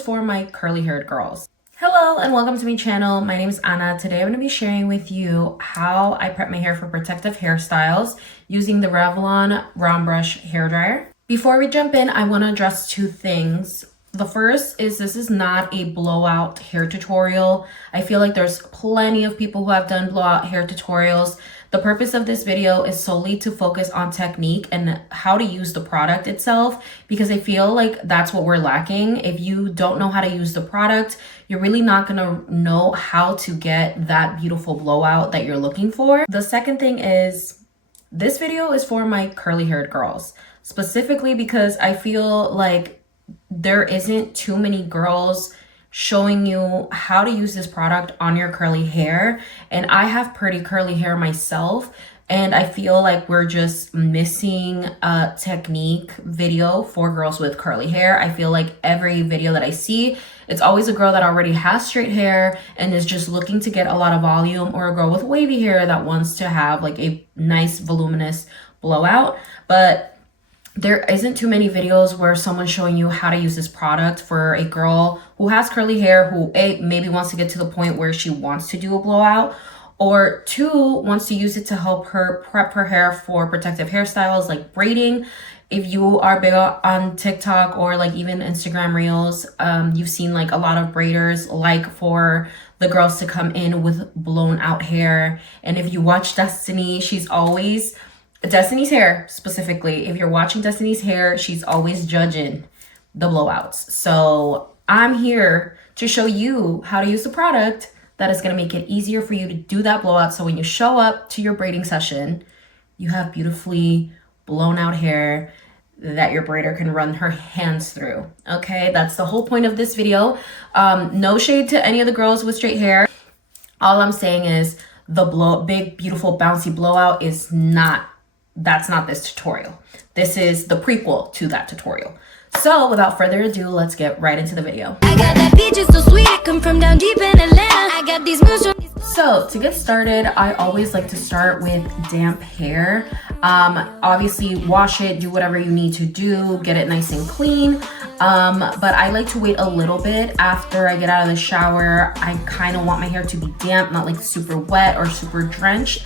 is for my curly haired girls. Hello and welcome to my channel. My name is Anna. Today I'm going to be sharing with you how I prep my hair for protective hairstyles using the Revlon round brush hairdryer. Before we jump in, I want to address two things. The first is this is not a blowout hair tutorial. I feel like there's plenty of people who have done blowout hair tutorials. The purpose of this video is solely to focus on technique and how to use the product itself, because I feel like that's what we're lacking. If you don't know how to use the product, you're really not gonna know how to get that beautiful blowout that you're looking for. The second thing is this video is for my curly haired girls, specifically because I feel like there isn't too many girls showing you how to use this product on your curly hair. And I have pretty curly hair myself, and I feel like we're just missing a technique video for girls with curly hair. I feel like every video that I see, it's always a girl that already has straight hair and is just looking to get a lot of volume, or a girl with wavy hair that wants to have like a nice voluminous blowout. But there isn't too many videos where someone's showing you how to use this product for a girl who has curly hair, who maybe wants to get to the point where she wants to do a blowout, or two, wants to use it to help her prep her hair for protective hairstyles like braiding. If you are big on TikTok or like even Instagram reels, you've seen like a lot of braiders like for the girls to come in with blown out hair. And if you watch Destiny, Destiny's hair specifically, if you're watching Destiny's hair, she's always judging the blowouts. So I'm here to show you how to use the product that is going to make it easier for you to do that blowout. So when you show up to your braiding session, you have beautifully blown out hair that your braider can run her hands through. Okay, that's the whole point of this video. No shade to any of the girls with straight hair. All I'm saying is the big, beautiful, bouncy blowout that's not this tutorial. This is the prequel to that tutorial. So without further ado, let's get right into the video. I got that beach is so sweet, it come from down deep in Atlanta. I got these moves. So to get started, I always like to start with damp hair. Obviously wash it, do whatever you need to do, get it nice and clean. But I like to wait a little bit after I get out of the shower. I kind of want my hair to be damp, not like super wet or super drenched.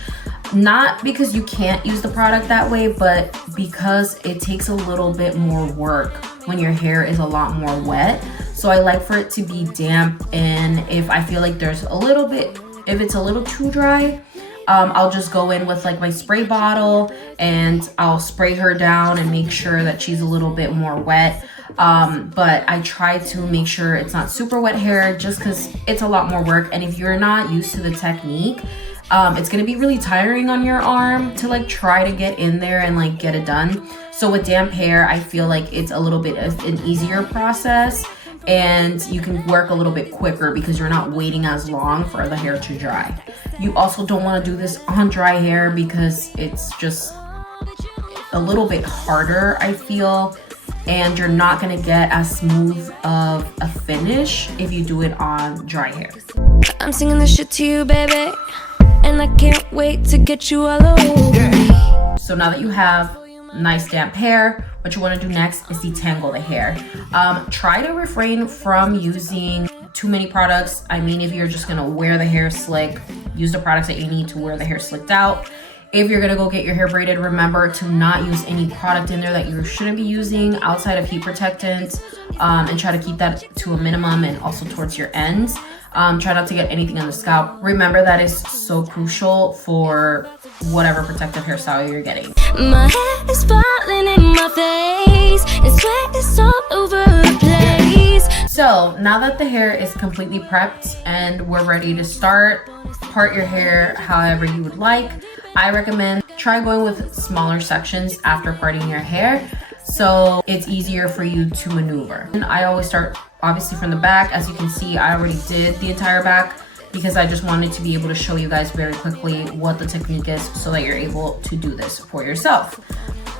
Not because you can't use the product that way, but because it takes a little bit more work when your hair is a lot more wet. So I like for it to be damp, and if I feel like there's a little bit, if it's a little too dry, I'll just go in with like my spray bottle and I'll spray her down and make sure that she's a little bit more wet. But I try to make sure it's not super wet hair, just because it's a lot more work. And if you're not used to the technique, it's gonna be really tiring on your arm to like try to get in there and like get it done. So with damp hair, I feel like it's a little bit of an easier process, and you can work a little bit quicker because you're not waiting as long for the hair to dry. You also don't want to do this on dry hair because it's just a little bit harder, I feel, and you're not gonna get as smooth of a finish if you do it on dry hair. I'm singing this shit to you, baby, and I can't wait to get you all over me. So now that you have nice damp hair, what you want to do next is detangle the hair. Try to refrain from using too many products. I mean, if you're just gonna wear the hair slick, use the products that you need to wear the hair slicked out. If you're gonna go get your hair braided, remember to not use any product in there that you shouldn't be using outside of heat protectants, and try to keep that to a minimum, and also towards your ends. Try not to get anything on the scalp. Remember that is so crucial for whatever protective hairstyle you're getting. My hair is falling in my face, and sweat is all over the place. So now that the hair is completely prepped and we're ready to start, part your hair however you would like. I recommend try going with smaller sections after parting your hair, so it's easier for you to maneuver. And I always start obviously from the back. As you can see, I already did the entire back because I just wanted to be able to show you guys very quickly what the technique is so that you're able to do this for yourself.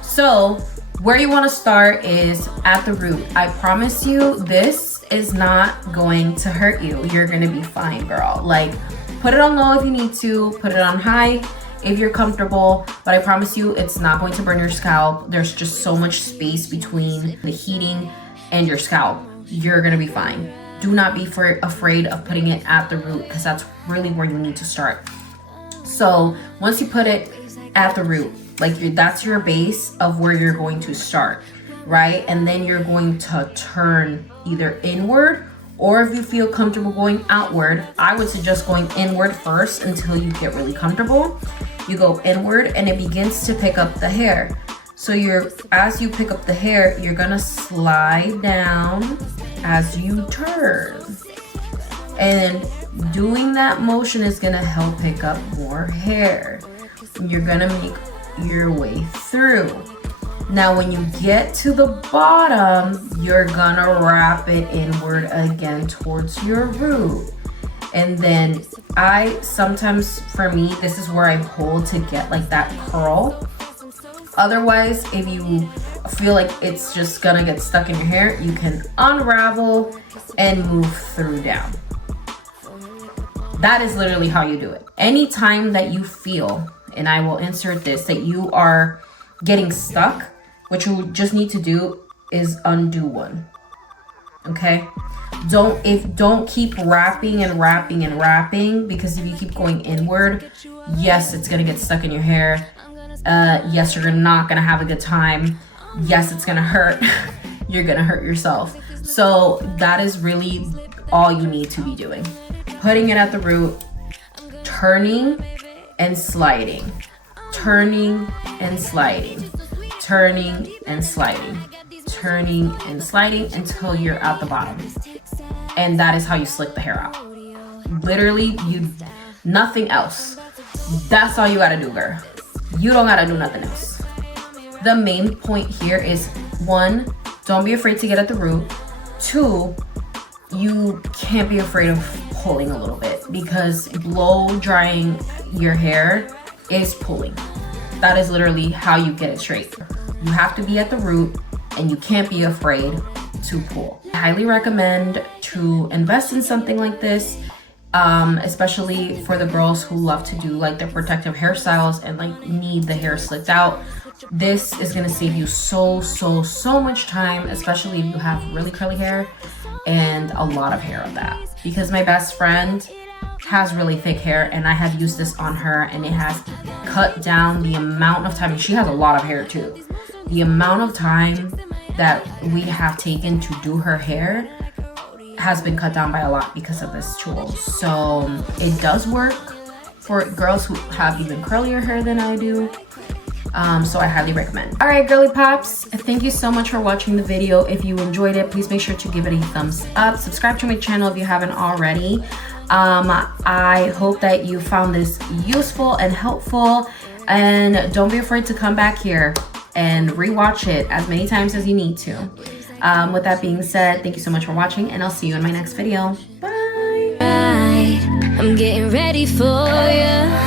So where you want to start is at the root. I promise you, this is not going to hurt you. You're gonna be fine, girl. Like, put it on low if you need to, put it on high if you're comfortable, but I promise you it's not going to burn your scalp. There's just so much space between the heating and your scalp. you're gonna be fine. Do not be afraid of putting it at the root, because that's really where you need to start. So once you put it at the root, like that's your base of where you're going to start, right? And then you're going to turn either inward, or if you feel comfortable going outward, I would suggest going inward first until you get really comfortable. You go inward and it begins to pick up the hair. So as you pick up the hair, you're gonna slide down as you turn. And doing that motion is gonna help pick up more hair. You're gonna make your way through. Now, when you get to the bottom, you're gonna wrap it inward again towards your root. And then sometimes for me, this is where I pull to get like that curl. Otherwise, if you feel like it's just gonna get stuck in your hair, you can unravel and move through down. That is literally how you do it. Anytime that you feel, and I will insert this, that you are getting stuck, what you just need to do is undo one. Okay? Don't keep wrapping and wrapping and wrapping, because if you keep going inward, yes, it's gonna get stuck in your hair. Yes, you're not gonna have a good time. Yes, it's gonna hurt. You're gonna hurt yourself. So that is really all you need to be doing. Putting it at the root, turning and sliding, turning and sliding, turning and sliding, turning and sliding until you're at the bottom. And that is how you slick the hair out. Literally, nothing else. That's all you gotta do, girl. You don't gotta do nothing else. The main point here is, 1, don't be afraid to get at the root. 2, you can't be afraid of pulling a little bit, because blow drying your hair is pulling. That is literally how you get it straight. You have to be at the root, and you can't be afraid to pull. I highly recommend to invest in something like this, especially for the girls who love to do like the protective hairstyles and like need the hair slicked out. This is gonna save you so much time, especially if you have really curly hair and a lot of hair of that. Because my best friend has really thick hair, and I have used this on her, and it has cut down the amount of time, and she has a lot of hair too. The amount of time that we have taken to do her hair has been cut down by a lot because of this tool. So it does work for girls who have even curlier hair than I do. So I highly recommend. All right, girly pops, thank you so much for watching the video. If you enjoyed it, please make sure to give it a thumbs up. Subscribe to my channel if you haven't already. I hope that you found this useful and helpful, and don't be afraid to come back here and rewatch it as many times as you need to. With that being said, thank you so much for watching, and I'll see you in my next video. Bye. I'm getting ready for you.